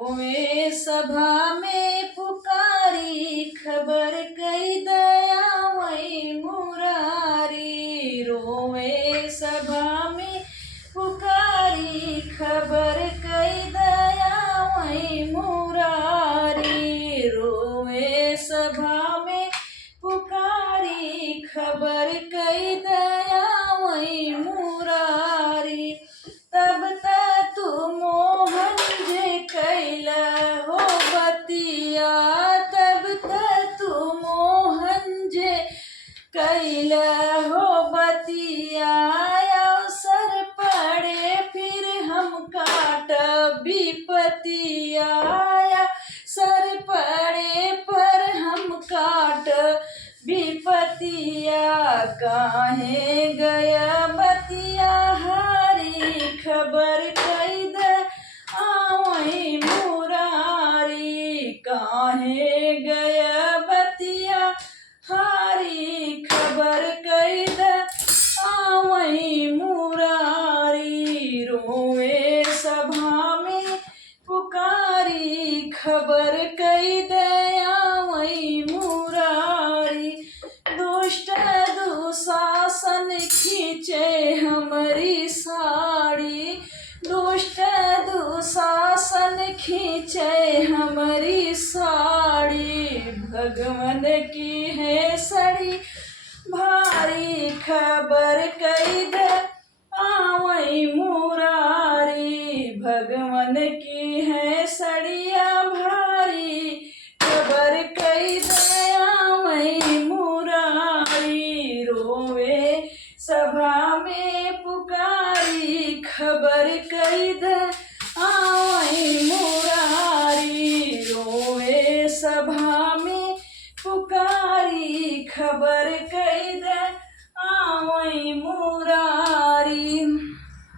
ओए सभा में पुकारी, खबर कई दया वही मुरारी। रोवे सभा में पुकारी, खबर कई दया वही मुरारी। रोवे सभा में पुकारी, खबर कई दया वही मुरारी। तब तू मोहन जे कैला हो बतिया, तब तू मोहन जे कैला हो बतिया। अवसर पड़े फिर हम काट विपतिया, सर पड़े पर हम काट विपतिया। काहे गया बतिया हारी, खबर कई दे आवई मुरारी। काहे गया बतिया हारी, खबर कई दे आवई मुरारी। रोवे सभा में पुकारी, खबर कई दे आवई मुरारी। दुष्ट दुशासन खींचे हमारी साड़ी, दुष्ट दुशासन खींचे हमारी साड़ी। भगवान की है सड़ी भारी, खबर कई दे आवई मुरारी। भगवान की है सड़िया भारी, खबर कई दे आवई मुरारी। रोवे सभा में पुकारी, खबर कई दे आवई मुरारी। रोवे सभा में पुकारी, खबर